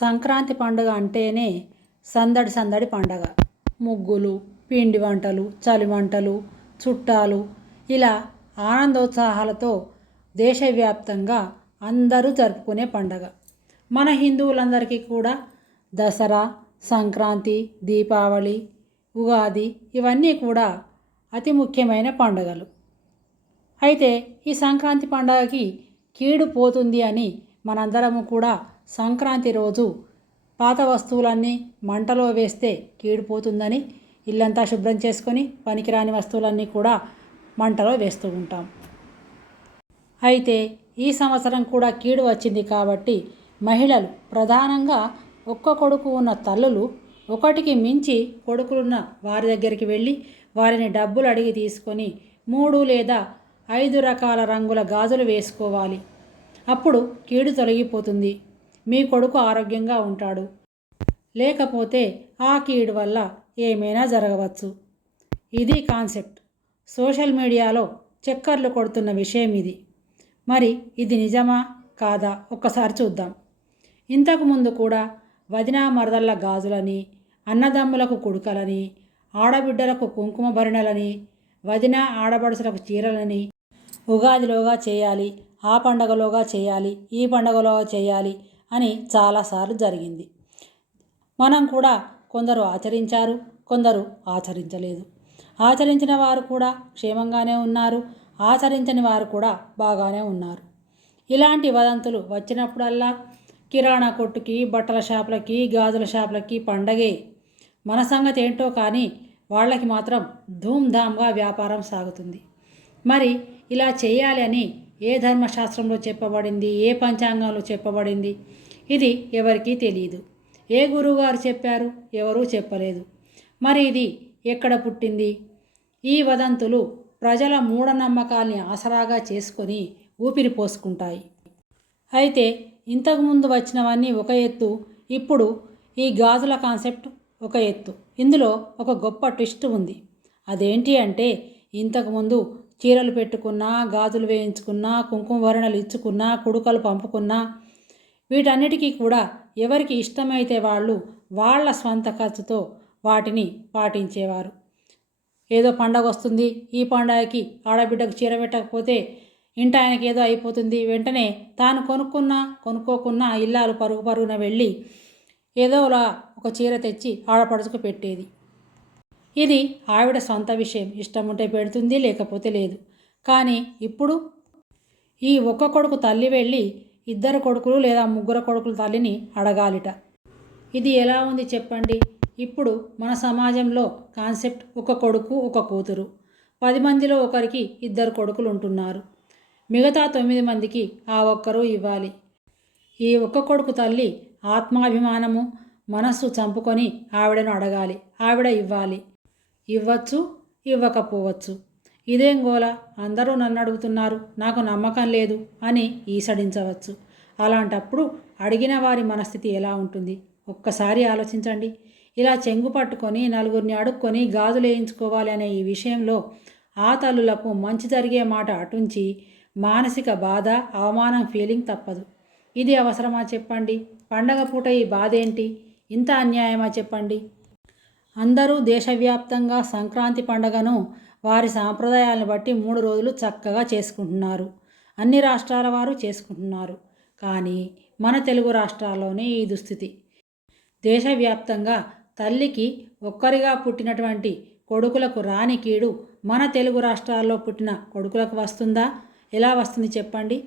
సంక్రాంతి పండుగ అంటేనే సందడి సందడి పండగ. ముగ్గులు పిండి వంటలు చలి వంటలు చుట్టాలు ఇలా ఆనందోత్సాహాలతో దేశవ్యాప్తంగా అందరూ జరుపుకునే పండగ. మన హిందువులందరికీ కూడా దసరా సంక్రాంతి దీపావళి ఉగాది ఇవన్నీ కూడా అతి ముఖ్యమైన పండుగలు. అయితే ఈ సంక్రాంతి పండగకి కీడు పోతుంది అని మనందరము కూడా సంక్రాంతి రోజు పాత వస్తువులన్నీ మంటలో వేస్తే కీడు పోతుందని ఇల్లంతా శుభ్రం చేసుకొని పనికిరాని వస్తువులన్నీ కూడా మంటలో వేస్తూ ఉంటాం. అయితే ఈ సంవత్సరం కూడా కీడు వచ్చింది కాబట్టి మహిళలు ప్రధానంగా ఒక్క కొడుకు ఉన్న తల్లులు ఒకటికి మించి కొడుకులున్న వారి దగ్గరికి వెళ్ళి వారిని డబ్బులు అడిగి తీసుకొని మూడు లేదా ఐదు రకాల రంగుల గాజులు వేసుకోవాలి. అప్పుడు కీడు తొలగిపోతుంది. మీ కొడుకు ఆరోగ్యంగా ఉంటాడు. లేకపోతే ఆ కీడు వల్ల ఏమైనా జరగవచ్చు. ఇది కాన్సెప్ట్. సోషల్ మీడియాలో చక్కర్లు కొడుతున్న విషయం ఇది. మరి ఇది నిజమా? కాదా? ఒక్కసారి చూద్దాం. ఇంతకు ముందు కూడా వదినా మరదళ్ళ గాజులని అన్నదమ్ములకు కుడుకలని ఆడబిడ్డలకు కుంకుమ భరణలని వదిన ఆడబడుసులకు చీరలని ఉగాదిలోగా చేయాలి ఆ పండగలోగా చేయాలి ఈ పండగలోగా చేయాలి అని చాలాసార్లు జరిగింది. మనం కూడా కొందరు ఆచరించారు కొందరు ఆచరించలేదు. ఆచరించిన వారు కూడా క్షేమంగానే ఉన్నారు ఆచరించని వారు కూడా బాగానే ఉన్నారు. ఇలాంటి వదంతులు వచ్చినప్పుడల్లా కిరాణా కొట్టుకి బట్టల షాపులకి గాజుల షాపులకి పండగే మన సంగతి ఏంటో కానీ వాళ్ళకి మాత్రం ధూమ్ధామ్గా వ్యాపారం సాగుతుంది. మరి ఇలా చేయాలి అని ఏ ధర్మశాస్త్రంలో చెప్పబడింది ఏ పంచాంగంలో చెప్పబడింది? ఇది ఎవరికీ తెలియదు ఏ గురువుగారు చెప్పారు? ఎవరూ చెప్పలేదు. మరి ఇది ఎక్కడ పుట్టింది? ఈ వదంతులు ప్రజల మూఢనమ్మకాల్ని ఆసరాగా చేసుకొని ఊపిరి పోసుకుంటాయి. అయితే ఇంతకుముందు వచ్చినవన్నీ ఒక ఎత్తు ఇప్పుడు ఈ గాజుల కాన్సెప్ట్ ఒక ఎత్తు. ఇందులో ఒక గొప్ప ట్విస్ట్ ఉంది. అదేంటి అంటే ఇంతకుముందు చీరలు పెట్టుకున్నా గాజులు వేయించుకున్నా కుంకుమ వర్ణలు ఇచ్చుకున్నా కుడుకలు పంపుకున్నా వీటన్నిటికీ కూడా ఎవరికి ఇష్టమైతే వాళ్ళు వాళ్ళ స్వంత ఖర్చుతో వాటిని పాటించేవారు. ఏదో పండగ వస్తుంది ఈ పండగకి ఆడబిడ్డకు చీర పెట్టకపోతే ఇంట ఆయనకి ఏదో అయిపోతుంది. వెంటనే తాను కొనుక్కున్నా కొనుక్కోకున్నా ఇల్లాలు పరుగు పరుగున వెళ్ళి ఏదోలా ఒక చీర తెచ్చి ఆడపడుచుకు పెట్టేది. ఇది ఆవిడ సొంత విషయం. ఇష్టం ఉంటే పెడుతుంది లేకపోతే లేదు. కానీ ఇప్పుడు ఈ ఒక్క కొడుకు తల్లి వెళ్ళి ఇద్దరు కొడుకులు లేదా ముగ్గురు కొడుకుల తల్లిని అడగాలిట. ఇది ఎలా ఉంది చెప్పండి? ఇప్పుడు మన సమాజంలో కాన్సెప్ట్ ఒక కొడుకు ఒక కూతురు. పది మందిలో ఒకరికి ఇద్దరు కొడుకులు ఉంటున్నారు. మిగతా తొమ్మిది మందికి ఆ ఒక్కరు ఇవ్వాలి. ఈ ఒక్క కొడుకు తల్లి ఆత్మాభిమానము మనస్సు చంపుకొని ఆవిడను అడగాలి. ఆవిడ ఇవ్వాలి. ఇవ్వచ్చు ఇవ్వకపోవచ్చు. ఇదేం గోల? అందరూ నన్ను అడుగుతున్నారు. నాకు నమ్మకం లేదు అని ఈసడించవచ్చు. అలాంటప్పుడు అడిగిన వారి మనస్థితి ఎలా ఉంటుంది? ఒక్కసారి ఆలోచించండి. ఇలా చెంగు పట్టుకొని నలుగురిని అడుక్కొని గాజులు వేయించుకోవాలి అనే ఈ విషయంలో ఆ తల్లులకు మంచి జరిగే మాట అటుంచి మానసిక బాధ అవమానం ఫీలింగ్ తప్పదు. ఇది అవసరమా చెప్పండి? పండగ పూట ఈ బాధ ఏంటి? ఇంత అన్యాయమా చెప్పండి అందరూ దేశవ్యాప్తంగా సంక్రాంతి పండుగను వారి సాంప్రదాయాలను బట్టి మూడు రోజులు చక్కగా చేసుకుంటున్నారు. అన్ని రాష్ట్రాల వారు చేసుకుంటున్నారు. కానీ మన తెలుగు రాష్ట్రాల్లోనే ఈ దుస్థితి. దేశవ్యాప్తంగా తల్లికి ఒక్కరిగా పుట్టినటువంటి కొడుకులకు రాని కీడు మన తెలుగు రాష్ట్రాల్లో పుట్టిన కొడుకులకు వస్తుందా? ఎలా వస్తుంది చెప్పండి?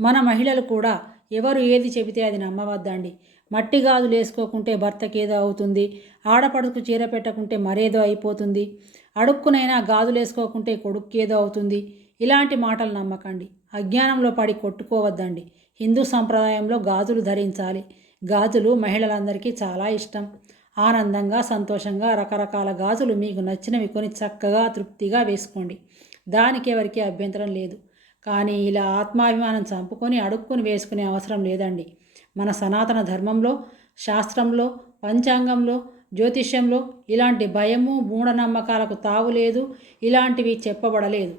మన మహిళలు కూడా ఎవరు ఏది చెబితే అది నమ్మవద్దండి. మట్టి గాజులు వేసుకోకుంటే భర్తకి ఏదో అవుతుంది. ఆడపడుకు చీర పెట్టకుంటే మరేదో అయిపోతుంది. అడుక్కునైనా గాజులు వేసుకోకుంటే కొడుక్కేదో అవుతుంది. ఇలాంటి మాటలు నమ్మకండి. అజ్ఞానంలో పడి కొట్టుకోవద్దండి. హిందూ సంప్రదాయంలో గాజులు ధరించాలి. గాజులు మహిళలందరికీ చాలా ఇష్టం. ఆనందంగా సంతోషంగా రకరకాల గాజులు మీకు నచ్చినవి కొని చక్కగా తృప్తిగా వేసుకోండి. దానికి ఎవరికీ అభ్యంతరం లేదు. కానీ ఇలా ఆత్మాభిమానం చంపుకొని అడుక్కుని వేసుకునే అవసరం లేదండి. మన సనాతన ధర్మంలో శాస్త్రంలో పంచాంగంలో జ్యోతిష్యంలో ఇలాంటి భయము మూఢనమ్మకాలకు తావు లేదు ఇలాంటివి చెప్పబడలేదు.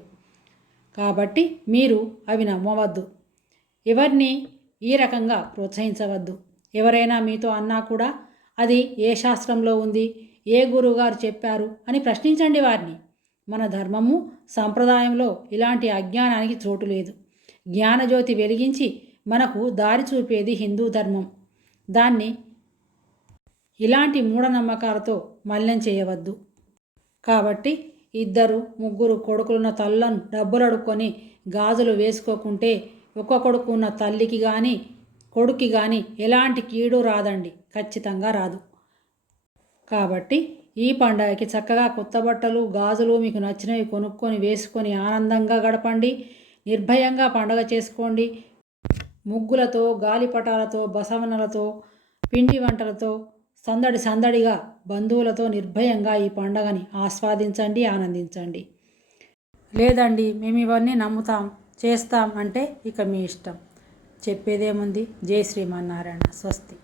కాబట్టి మీరు అవి నమ్మవద్దు. ఎవరిని ఈ రకంగా ప్రోత్సహించవద్దు. ఎవరైనా మీతో అన్నా కూడా అది ఏ శాస్త్రంలో ఉంది ఏ గురువుగారు చెప్పారు అని ప్రశ్నించండి వారిని. మన ధర్మము సంప్రదాయంలో ఇలాంటి అజ్ఞానానికి చోటు లేదు. జ్ఞానజ్యోతి వెలిగించి మనకు దారి చూపేది హిందూ ధర్మం. దాన్ని ఇలాంటి మూఢనమ్మకాలతో మల్లెం చేయవద్దు. కాబట్టి ఇద్దరు ముగ్గురు కొడుకులున్న తల్లను డబ్బులు అడుక్కొని గాజులు వేసుకోకుంటే ఒక కొడుకు ఉన్న తల్లికి కానీ కొడుక్కి కానీ ఎలాంటి కీడు రాదండి. ఖచ్చితంగా రాదు. కాబట్టి ఈ పండగకి చక్కగా కొత్త బట్టలు గాజులు మీకు నచ్చినవి కొనుక్కొని వేసుకొని ఆనందంగా గడపండి. నిర్భయంగా పండగ చేసుకోండి. ముగ్గులతో గాలిపటాలతో బసవనలతో పిండి వంటలతో సందడి సందడిగా బంధువులతో నిర్భయంగా ఈ పండగని ఆస్వాదించండి ఆనందించండి. లేదండి మేము ఇవన్నీ నమ్ముతాం చేస్తాం అంటే ఇక మీ ఇష్టం. చెప్పేదేముంది? జై శ్రీమన్నారాయణ. స్వస్తి.